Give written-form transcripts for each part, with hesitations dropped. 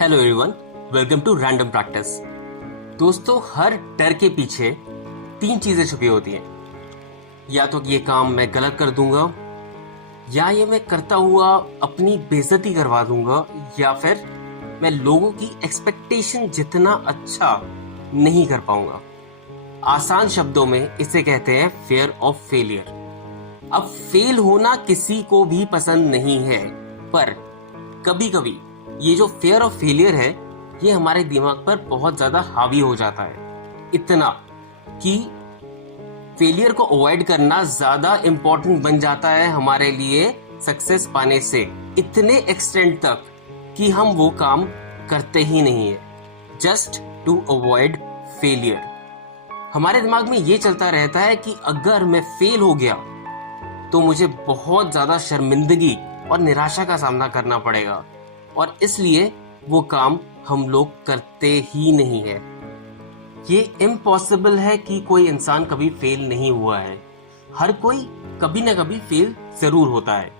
Hello everyone, welcome to random practice. दोस्तों, हर डर के पीछे तीन चीजें छुपी होती हैं। या तो ये काम मैं गलत कर दूंगा, या ये मैं करता हुआ अपनी बेइज्जती करवा दूंगा, या फिर मैं लोगों की एक्सपेक्टेशन जितना अच्छा नहीं कर पाऊंगा। आसान शब्दों में इसे कहते हैं फियर ऑफ फेलियर। अब फेल होना किसी को भी पसंद नहीं है, पर कभी कभी ये जो फियर ऑफ फेलियर है, ये हमारे दिमाग पर बहुत ज्यादा हावी हो जाता है, इतना कि फेलियर को अवॉइड करना ज्यादा इंपॉर्टेंट बन जाता है हमारे लिए सक्सेस पाने से, इतने एक्सटेंड तक कि हम वो काम करते ही नहीं है जस्ट टू अवॉइड फेलियर। हमारे दिमाग में ये चलता रहता है कि अगर मैं फेल हो गया तो मुझे बहुत ज्यादा शर्मिंदगी और निराशा का सामना करना पड़ेगा, और इसलिए वो काम हम लोग करते ही नहीं है। ये इम्पॉसिबल है कि कोई इंसान कभी फेल नहीं हुआ है। हर कोई कभी ना कभी फेल जरूर होता है,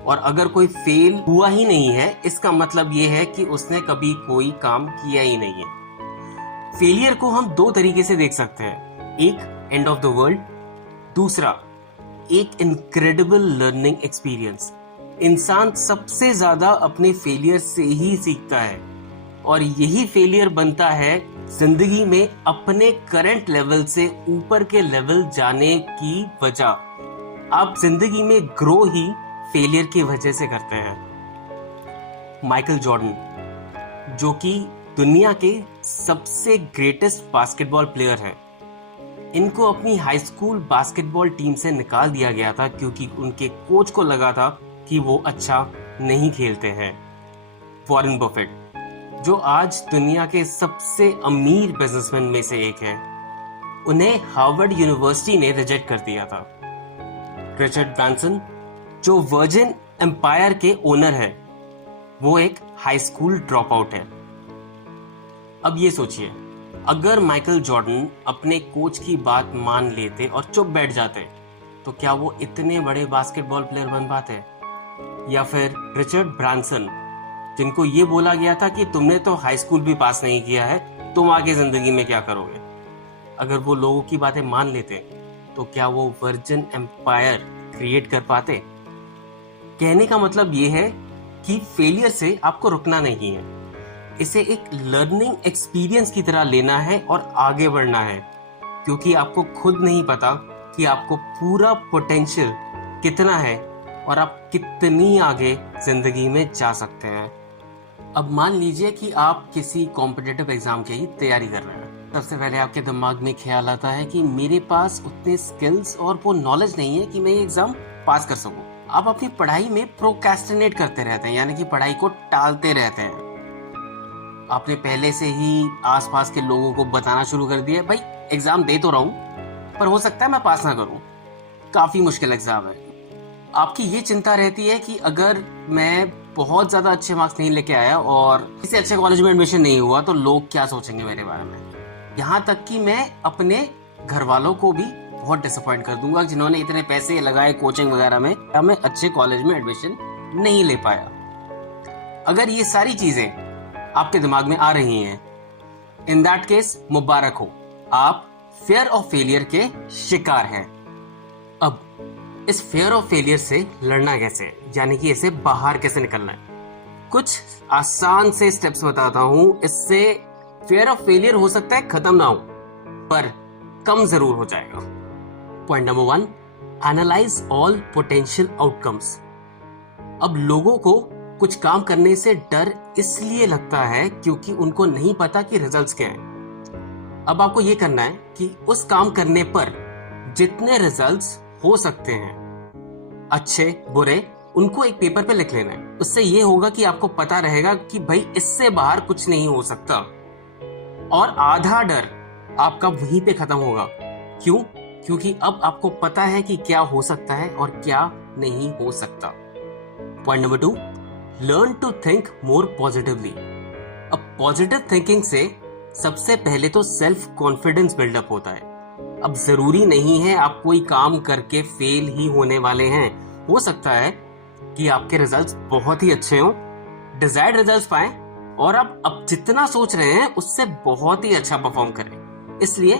और अगर कोई फेल हुआ ही नहीं है, इसका मतलब ये है कि उसने कभी कोई काम किया ही नहीं है। फेलियर को हम दो तरीके से देख सकते हैं, एक एंड ऑफ द वर्ल्ड, दूसरा एक इनक्रेडिबल लर्निंग एक्सपीरियंस। इंसान सबसे ज्यादा अपने फेलियर से ही सीखता है, और यही फेलियर बनता है जिंदगी में अपने करंट लेवल से ऊपर के लेवल जाने की वजह। आप जिंदगी में ग्रो ही फेलियर की वजह से करते हैं। माइकल जॉर्डन, जो कि दुनिया के सबसे ग्रेटेस्ट बास्केटबॉल प्लेयर हैं, इनको अपनी हाई स्कूल बास्केटबॉल टीम से निकाल दिया गया था क्योंकि उनके कोच को लगा था कि वो अच्छा नहीं खेलते हैं। वॉरेन बफेट, जो आज दुनिया के सबसे अमीर बिजनेसमैन में से एक हैं, उन्हें हार्वर्ड यूनिवर्सिटी ने रिजेक्ट कर दिया था। रिचर्ड ब्रांसन, जो वर्जिन एम्पायर के ओनर है, वो एक हाई स्कूल ड्रॉप आउट है। अब ये सोचिए, अगर माइकल जॉर्डन अपने कोच की बात मान लेते और चुप बैठ जाते, तो क्या वो इतने बड़े बास्केटबॉल प्लेयर बन पाते? या फिर रिचर्ड ब्रांसन, जिनको ये बोला गया था कि तुमने तो हाई स्कूल भी पास नहीं किया है, तुम आगे जिंदगी में क्या करोगे? अगर वो लोगों की बातें मान लेते, तो क्या वो वर्जिन एम्पायर क्रिएट कर पाते? कहने का मतलब ये है कि फेलियर से आपको रुकना नहीं है, इसे एक लर्निंग एक्सपीरियंस की तरह लेना है और आगे बढ़ना है, क्योंकि आपको खुद नहीं पता कि आपको पूरा पोटेंशियल कितना है और आप कितनी आगे जिंदगी में जा सकते हैं। अब मान लीजिए कि आप किसी कॉम्पिटिटिव एग्जाम की तैयारी कर रहे हैं। सबसे पहले आपके दिमाग में ख्याल आता है कि मेरे पास उतने स्किल्स और वो नॉलेज नहीं है कि मैं ये एग्जाम पास कर सकूं। आप अपनी पढ़ाई में प्रोक्रेस्टिनेट करते रहते हैं, यानी कि पढ़ाई को टालते रहते हैं। आपने पहले से ही आसपास के लोगों को बताना शुरू कर दिया, भाई एग्जाम दे तो रहा हूं, पर हो सकता है मैं पास ना करूं, काफी मुश्किल एग्जाम है। आपकी ये चिंता रहती है कि अगर मैं बहुत ज्यादा अच्छे मार्क्स नहीं लेके आया और किसी अच्छे कॉलेज में एडमिशन नहीं हुआ, तो लोग क्या सोचेंगे मेरे बारे में। यहाँ तक कि मैं अपने घर वालों को भी बहुत डिसअपॉइंट कर दूंगा, जिन्होंने इतने पैसे लगाए कोचिंग वगैरह में, या मैं अच्छे कॉलेज में एडमिशन नहीं ले पाया। अगर ये सारी चीजें आपके दिमाग में आ रही हैं, इन दैट केस मुबारक हो, आप फियर ऑफ फेलियर के शिकार हैं। अब इस फियर ऑफ फेलियर से लड़ना कैसे, यानी कि इसे बाहर कैसे निकलना है, कुछ आसान से स्टेप्स बताता हूं। इससे फियर ऑफ फेलियर हो सकता है खत्म ना हो, पर कम जरूर हो जाएगा। Point number 1, analyse all potential outcomes. अब लोगों को कुछ काम करने से डर इसलिए लगता है क्योंकि उनको नहीं पता कि रिजल्ट्स क्या हैं। अब आपको ये करना है कि उस काम करने पर जितने रिजल्ट्स हो सकते हैं, अच्छे बुरे, उनको एक पेपर पे लिख लेना है। उससे ये होगा कि आपको पता रहेगा कि भाई इससे बाहर कुछ नहीं हो सकता, और आधा डर आपका वहीं पे खत्म होगा। क्यों? क्योंकि अब आपको पता है कि क्या हो सकता है और क्या नहीं हो सकता। Point number 2, learn to think more positively. अब पॉजिटिव थिंकिंग से सबसे पहले तो सेल्फ कॉन्फिडेंस बिल्डअप होता है। अब जरूरी नहीं है आप कोई काम करके फेल ही होने वाले हैं। हो सकता है कि आपके रिजल्ट्स बहुत ही अच्छे हों, डिजायर्ड रिजल्ट्स पाएं, और आप अब जितना सोच रहे हैं उससे बहुत ही अच्छा परफॉर्म करें। इसलिए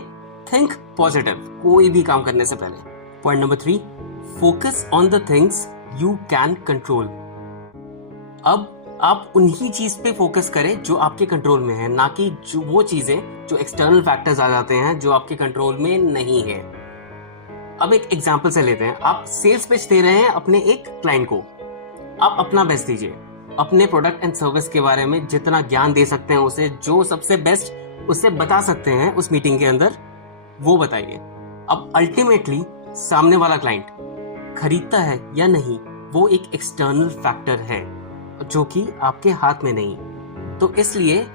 थिंक पॉजिटिव कोई भी काम करने से पहले। Point number 3, focus on the things you can control. अब आप उन्हीं चीज पे फोकस करें जो आपके कंट्रोल में है, ना कि जो वो चीजें जो एक्सटर्नल फैक्टर्स आ जाते हैं जो आपके कंट्रोल में नहीं है। अब एक एग्जांपल से लेते हैं। आप सेल्स पिच दे रहे हैं अपने एक क्लाइंट को। आप अपना बेस्ट दीजिए, अपने प्रोडक्ट एंड सर्विस के बारे में जितना ज्ञान दे सकते हैं उसे, जो सबसे बेस्ट उसे बता सकते हैं उस मीटिंग के अंदर, वो बताइए। अब अल्टीमेटली सामने वाला क्लाइंट खरीदता है या नहीं वो एक एक्सटर्नल फैक्टर है जो कि आपके हाथ में नहीं। तो इसलिए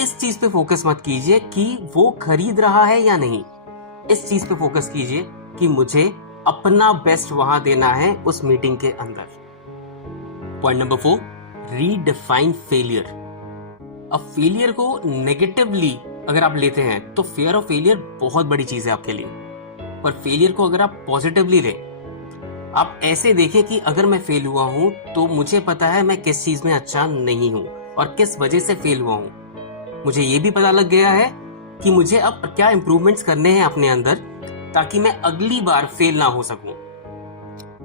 इस चीज पे फोकस मत कीजिए कि वो खरीद रहा है या नहीं। इस चीज पे फोकस कीजिए कि मुझे अपना बेस्ट वहां देना है उस मीटिंग के अंदर। Point number 4, redefine failure. अब फेलियर को नेगेटिवली अगर आप लेते हैं तो फियर ऑफ फेलियर बहुत बड़ी चीज है आपके लिए, पर फेलियर को अगर आप पॉजिटिवली लें, आप ऐसे देखें कि अगर मैं फेल हुआ हूं तो मुझे पता है मैं किस चीज में अच्छा नहीं हूं और किस वजह से फेल हुआ हूं। मुझे ये भी पता लग गया है कि मुझे अब क्या इंप्रूवमेंट्स करने हैं अपने अंदर ताकि मैं अगली बार फेल ना हो सकूं।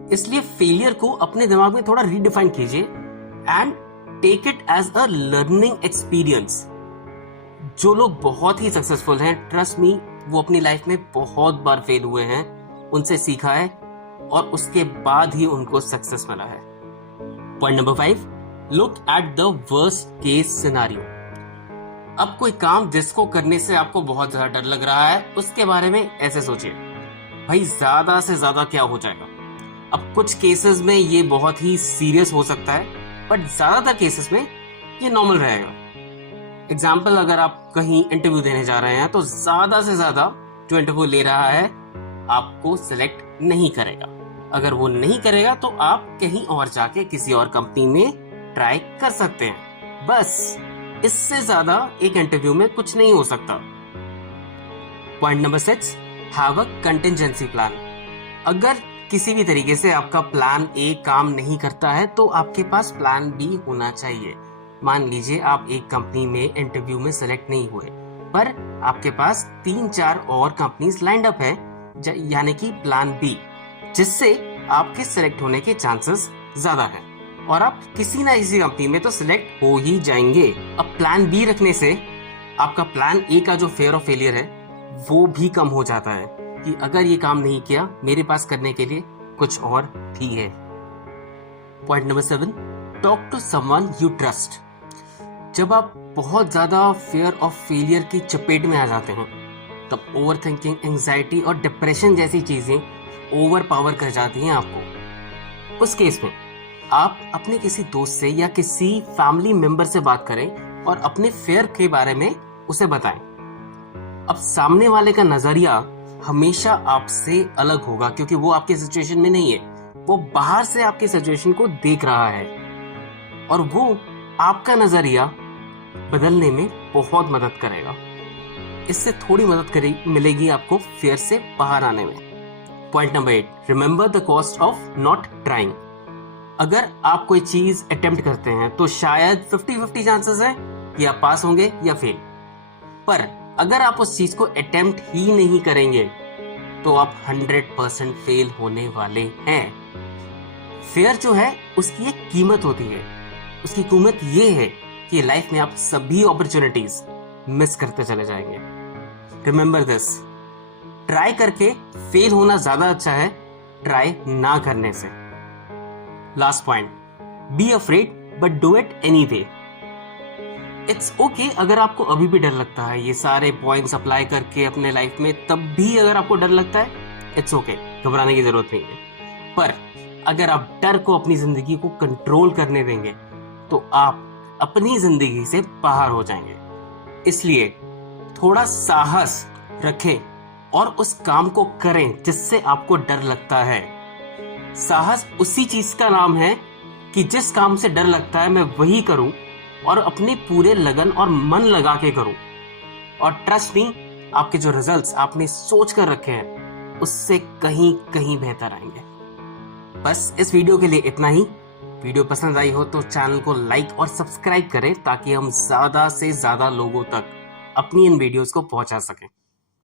इसलिए फेलियर को अपने दिमाग में थोड़ा रीडिफाइन कीजिए and take it as a learning experience. जो लोग बहुत ही सक्सेसफुल हैं, ट्रस्ट मी, वो अपनी लाइफ में बहुत बार फेल हुए हैं, उनसे सीखा है और उसके बाद ही उनको सक्सेस मिला है। Point number 5, look at the worst case scenario. अब कोई काम जिसको करने से आपको बहुत ज्यादा डर लग रहा है उसके बारे में ऐसे सोचिए, भाई ज्यादा से ज्यादा क्या हो जाएगा। अब कुछ केसेस में ये बहुत ही सीरियस हो सकता है, बट ज्यादातर केसेस में ये नॉर्मल रहेगा। एग्जाम्पल, अगर आप कहीं इंटरव्यू देने जा रहे हैं तो ज्यादा से ज्यादा जो इंटरव्यू ले रहा है आपको सिलेक्ट नहीं करेगा। अगर वो नहीं करेगा तो आप कहीं और जाके किसी और कंपनी में ट्राई कर सकते हैं। बस इससे ज्यादा एक इंटरव्यू में कुछ नहीं हो सकता। Point number 6, have a contingency plan. अगर किसी भी तरीके से आपका प्लान ए काम नहीं करता है तो आपके पास प्लान बी होना चाहिए। मान लीजिए आप एक कंपनी में इंटरव्यू में सेलेक्ट नहीं हुए, पर आपके पास 3-4 और कंपनीज लाइंड अप है, यानी कि प्लान बी, जिससे आपके सिलेक्ट होने के चांसेस ज्यादा हैं और आप किसी ना किसी कंपनी में तो सिलेक्ट हो ही जाएंगे। अब प्लान बी रखने से आपका प्लान ए का जो फियर ऑफ फेलियर है वो भी कम हो जाता है कि अगर ये काम नहीं किया मेरे पास करने के लिए कुछ और भी है। Point number 7, talk to someone you trust. जब आप बहुत ज्यादा फियर ऑफ फेलियर की चपेट में आ जाते हैं तब ओवर थिंकिंग, एंजाइटी और डिप्रेशन जैसी चीजें ओवर पावर कर जाती हैं आपको। उस केस में आप अपने किसी दोस्त से या किसी फैमिली मेंबर से बात करें और अपने फेयर के बारे में उसे बताएं। अब सामने वाले का नजरिया हमेशा आपसे अलग होगा क्योंकि वो आपके सिचुएशन में नहीं है, वो बाहर से आपकी सिचुएशन को देख रहा है और वो आपका नजरिया बदलने में बहुत मदद करेगा। इससे थोड़ी मदद मिलेगी आपको फियर से बाहर आने में। Point number 8, remember the cost of not trying. अगर आप कोई चीज अटेम्प्ट करते हैं तो शायद 50-50 चांसेस है कि आप पास होंगे या फेल, पर अगर आप उस चीज को अटेम्प्ट ही नहीं करेंगे तो आप 100% फेल होने वाले हैं। फेयर जो है उसकी एक कीमत होती है, उसकी कीमत ये है कि लाइफ में आप सभी अपॉर्चुनिटीज मिस करते चले जाएंगे। रिमेंबर दिस, ट्राई करके फेल होना ज्यादा अच्छा है ट्राई ना करने से। Last point, be afraid but do it anyway. It's okay अगर आपको अभी भी डर लगता है, ये सारे पॉइंट्स अप्लाई करके अपने लाइफ में तब भी अगर आपको डर लगता है, इट्स ओके, घबराने की जरूरत नहीं है। पर अगर आप डर को अपनी जिंदगी को कंट्रोल करने देंगे तो आप अपनी जिंदगी से बाहर हो जाएंगे। इसलिए थोड़ा साहस रखें और उस काम को करें जिससे आपको डर लगता है। साहस उसी चीज का नाम है कि जिस काम से डर लगता है मैं वही करूं और अपने पूरे लगन और मन लगा के करूं, और ट्रस्ट मी, आपके जो रिजल्ट्स आपने सोच कर रखे हैं उससे कहीं कहीं बेहतर आएंगे। बस इस वीडियो के लिए इतना ही। वीडियो पसंद आई हो तो चैनल को लाइक और सब्सक्राइब करें ताकि हम ज़्यादा से ज़्यादा लोगों तक अपनी इन वीडियोस को पहुंचा सकें।